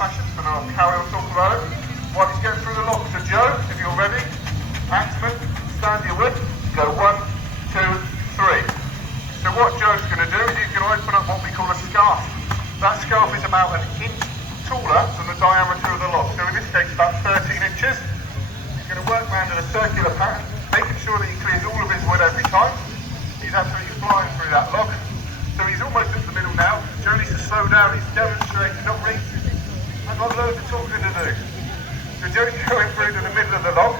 fashion, and I'll carry on talking about it while he's going through the lock. So Joe, if you're ready, axeman, stand your wood, go 1, 2, 3. So what Joe's going to do is he's going to open up what we call a scarf. That scarf is about an inch taller than the diameter of the lock. So in this case about 13 inches. He's going to work around in a circular pattern, making sure that he clears all of his wood every time. He's absolutely flying through that lock. So he's almost at the middle now. Joe needs to slow down, he's demonstrating, not really. I've got loads of talking to do. So Joe's going through to the middle of the lock.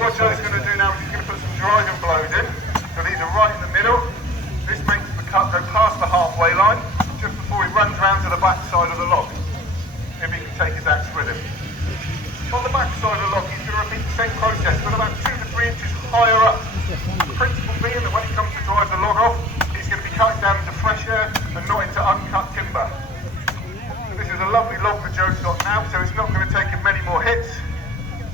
What Joe's going to do now is he's going to put some driving blows in. So these are right in the middle. This makes the cut go past the halfway line, just before he runs round to the back side of the lock. If he can take his axe with him. On the back side of the lock, he's going to repeat the same process, but about 2 to 3 inches higher up. The principle being that when he comes to drive the log off, he's going to be cutting down into fresh air and not into uncut timber. So this is a lovely log that Joe's got now, so it's not going to take him many more hits.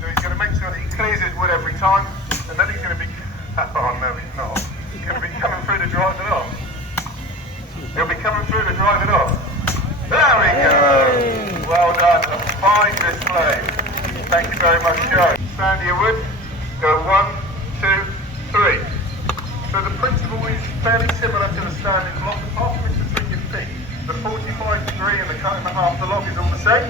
So he's going to make sure that he clears his wood every time, and then he's going to be... Oh no, he's not. He's going to be coming through to drive it off. He'll be coming through to drive it off. There we go! Well done, a fine display. Thank you very much, Joe. Stand your wood, go 1, 2, 3. So the principle is fairly similar to the standing block, apart from between your feet. The 45 degree and the cut in the half the log is all the same.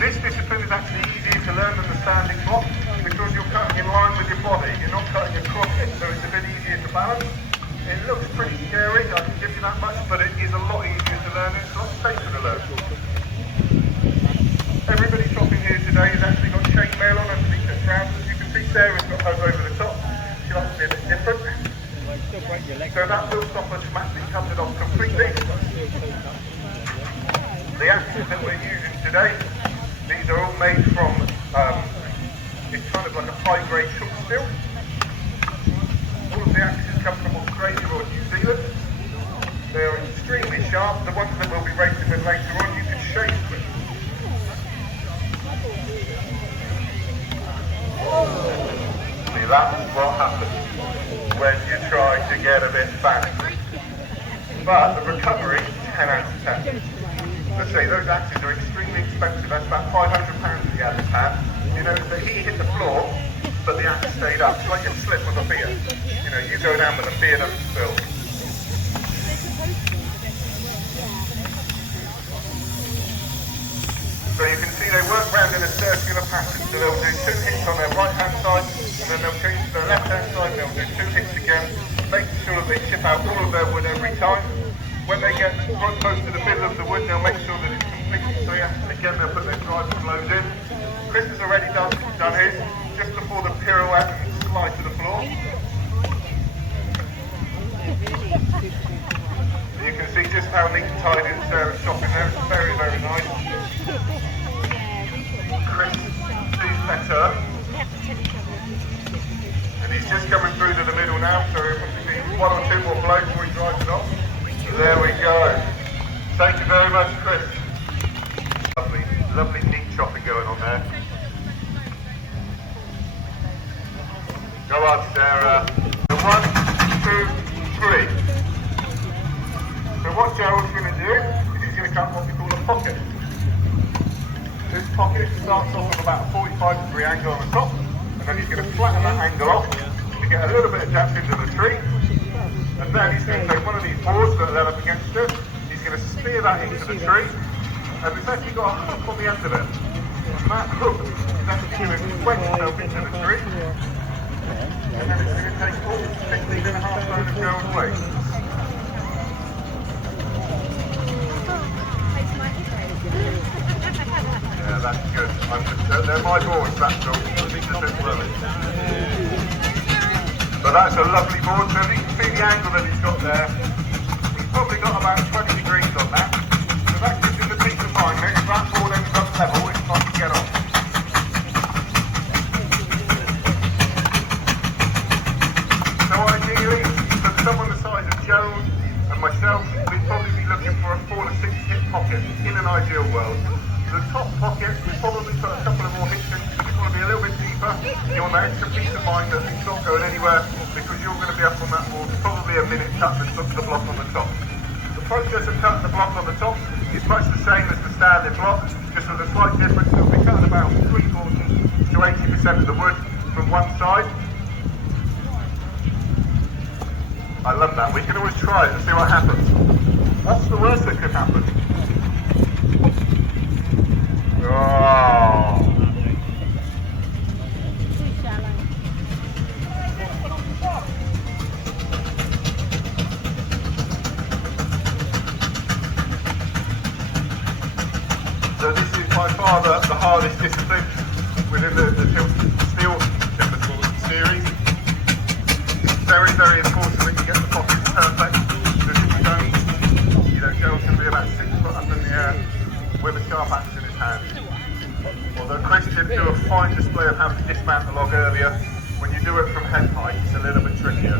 This discipline is actually easier to learn than the standing block because you're cutting in line with your body. You're not cutting across it, so it's a bit easier to balance. It looks pretty scary, I can give you that much, but it is a lot easier to learn. It's a lot safer to learn. Everybody shopping here today has actually got chainmail on underneath their trousers. You can see Sarah's got hers over the top. She likes to be a bit different. So that will stop us from actually cutting it off completely. The axes that we're using today, these are all made from, it's kind of like a high-grade chook steel. All of the axes come from Australia or New Zealand. They're extremely sharp. The ones that we'll be racing with later on, you can shave with. See, that's what happens when you try to get a bit fancy. But the recovery, 10 out of 10. Let's say those axes are extremely expensive. That's about £500 to get his hand. You know, so he hit the floor, but the axe stayed up. It's like a slip with a beer. You know, you go down but the beer doesn't spill. So you can see they work round in a circular pattern. So they'll do 2 hits on their right hand side, and then they'll change to their left hand side, and they'll do 2 hits again, making sure that they chip out all of their wood every time. When they get right close to the middle of the wood, they'll make sure that it's completely clear. Again, they'll put their driving blows in. Chris has already done his, just before the pirouette and slide to the floor. You can see just how neat and tidy Sarah's shop in there. It's very, very nice. Chris sees better. And he's just coming through to the middle now, so it must be 1 or 2 more blows before he drives it off. There we go. Thank you very much, Chris. Lovely, lovely neat chopping going on there. Go on, Sarah. 1, 2, 3. So what Gerald's going to do is he's going to cut what we call a pocket. This pocket starts off with about a 45 degree angle on the top, and then he's going to flatten that angle off to get a little bit of depth into the tree. And then he's going to take one of these boards that are led up against it, he's going to spear that into the tree, and it's actually got a hook on the end of it. And that hook is actually going to wedge itself into the tree, and then it's going to take all 15.5 load of Gerald's weight. Yeah, that's good. They're my boards, that's all. But that's a lovely board, so you can see the angle that he's got there. He's probably got about 20 degrees on that. So that gives him the peace of mind that if that board ends up level, it's fine to get on. So ideally, for someone the size of Joe and myself, we'd probably be looking for a 4 to 6 hit pocket in an ideal world. The top pocket, we probably put a couple of more hits in because you want to be a little bit deeper. You want that extra peace of mind that it's not going anywhere because you're going to be up on that board probably a minute cut to put the block on the top. The process of cutting the block on the top is much the same as the standing block, just with a slight difference. It'll be cutting about 3/4 to 80% of the wood from one side. I love that. We can always try it and see what happens. What's the worst that could happen? Oh. So this is by far the hardest discipline within the steel timber series. It's very, very important that you get the pockets perfect, because if you don't, Gerald's going to be about 6 foot up in the air with a sharp axe in his hand. Although Chris did do a fine display of how to dismount the log earlier, when you do it from head height, it's a little bit trickier.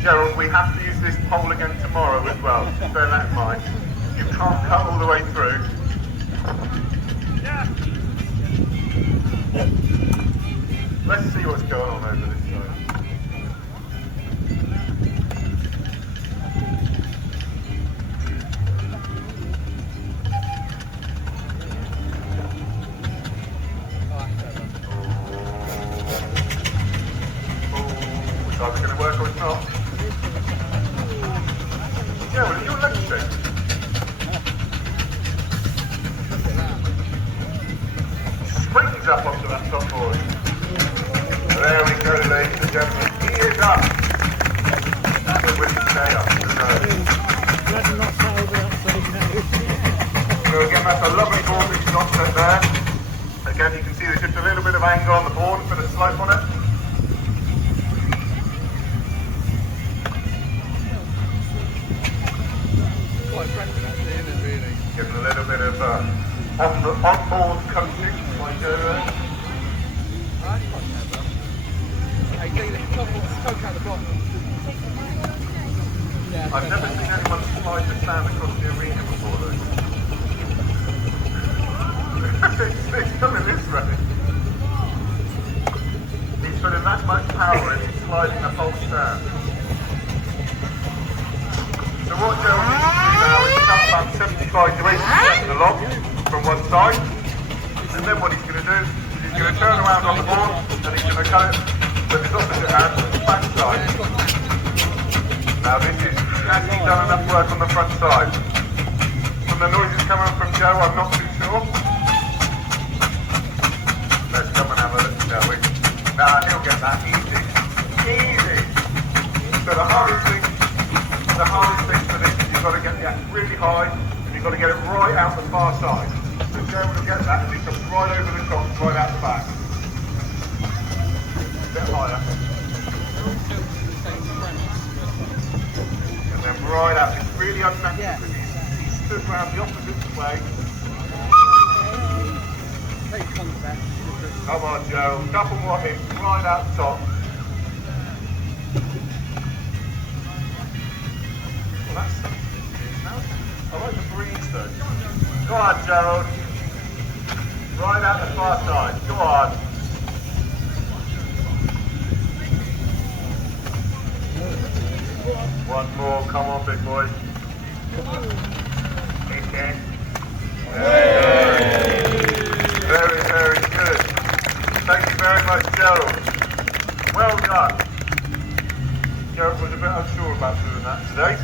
Gerald, we have to use this pole again tomorrow as well, just bear that in mind. You can't cut all the way through. Let's see what's going on over this side. It's either going to work or it's not. Yeah, well, your legs straight. Springs up onto that top board. There we go, ladies and gentlemen. He is up. That's a wicked stay up. So again, that's a lovely board which is offset there. Again, you can see there's just a little bit of angle on the board, a bit of slope on it. Quite friendly actually, isn't it, really? Giving a little bit of on-board coaching by Joe there. That's quite clever. Hey, poke out the bottom. I've never seen anyone slide the stand across the arena before though. It's coming this way. He's putting that much power in sliding the whole stand. So what Joe needs to do now is cut about 75 to 80% of the log from one side, and then what he's going to do is he's going to turn around on the board and he's going to cut it with his opposite hand to the back side. Now this is actually done enough work on the front side. From the noises coming from Joe, I'm not too sure. Let's come and have a look, shall we? Nah, he'll get that easy. Easy! So the hardest thing for this is you've got to get the axe really high and you've got to get it right out the far side. So Joe will get that and he comes right over the top, right out the back. A bit higher. And then right out. It's really unnatural because he's stood round the opposite way. Come on Joe, couple more hits right out the top. Well that's something now. I like the breeze though. Go on Gerald. Right out the far side. Go on. One more, come on big boy. Hit it. Very, very good. Thank you very much, Gerald. Well done. Gerald was a bit unsure about doing that today.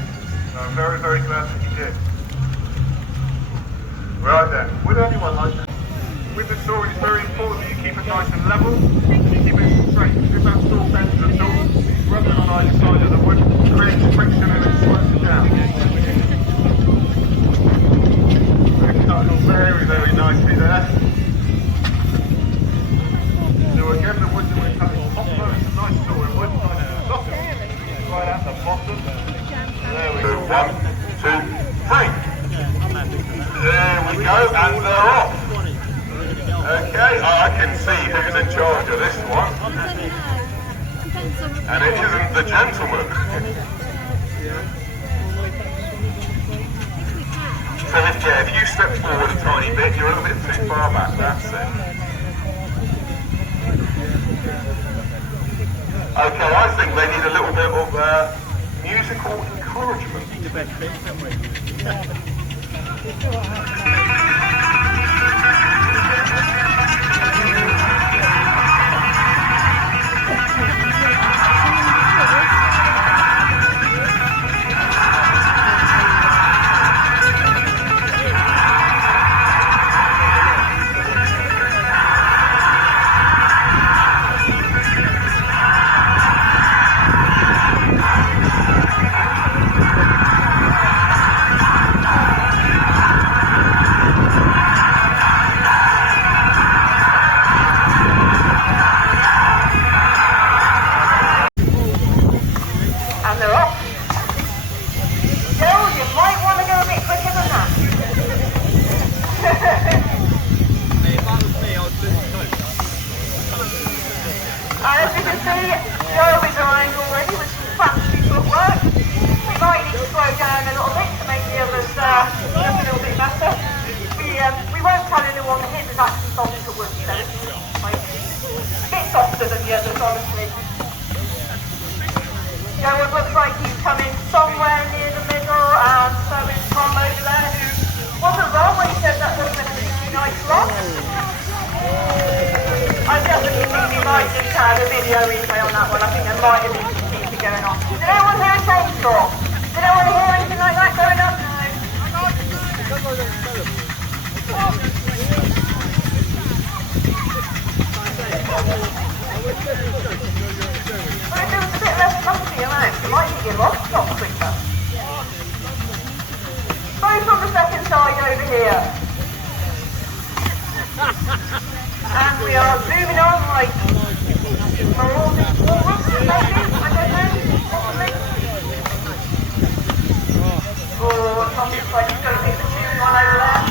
So I'm very, very glad that you did. Right then, would anyone like to? With the saw, it's very important that you keep it nice and level. You keep it straight. If that saw bends at all, it's rubbing on either side of the wood, creates friction and it slows it down. We're cutting all very, very nicely there. So again, the wood that we're cutting top load, it's a nice sawing wood, nice and soft. Right at the bottom. There we go. 1, 2, 3. There we go, and they're off. Okay, I can see who's in charge of this one. And it isn't the gentleman. So if you step forward a tiny bit, you're a little bit too far back, that's it. Okay, I think they need a little bit of musical encouragement. encouragement. The best bit, don't we? As you can see, Joe is aligned already with some fancy footwork. We might need to slow down a little bit to make the others look a little bit better. We won't tell anyone that his is actually solid to wood, so it's a bit softer than the others, honestly. Joe, it looks like he's coming somewhere near the middle, and so is Tom over there, who wasn't wrong when he said that was a really nice lock. I definitely think we might just have a video replay on that one. I think there might have been some teasing going on. Did anyone hear a chainsaw? Did anyone hear anything like that going on? Well, if it was a bit less puffy around, you might think your lock stopped quicker. Both on the second side over here. And we are moving on like marauding forward, maybe? I don't know, possibly. Oh, Tom looks like he's going to pick the tune one over there.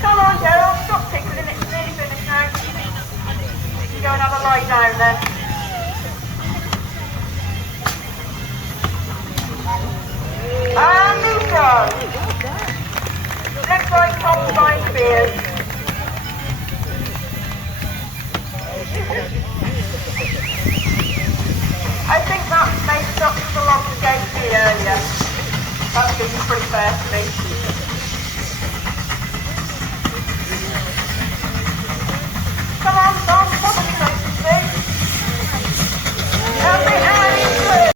Come on, Gerald, stop tickling, it's nearly finished now. You can go and have a lie down then. And he goes. Looks like Tom's buying beers. I think that makes up for the loss of game earlier. That seems pretty fair to me. Come on,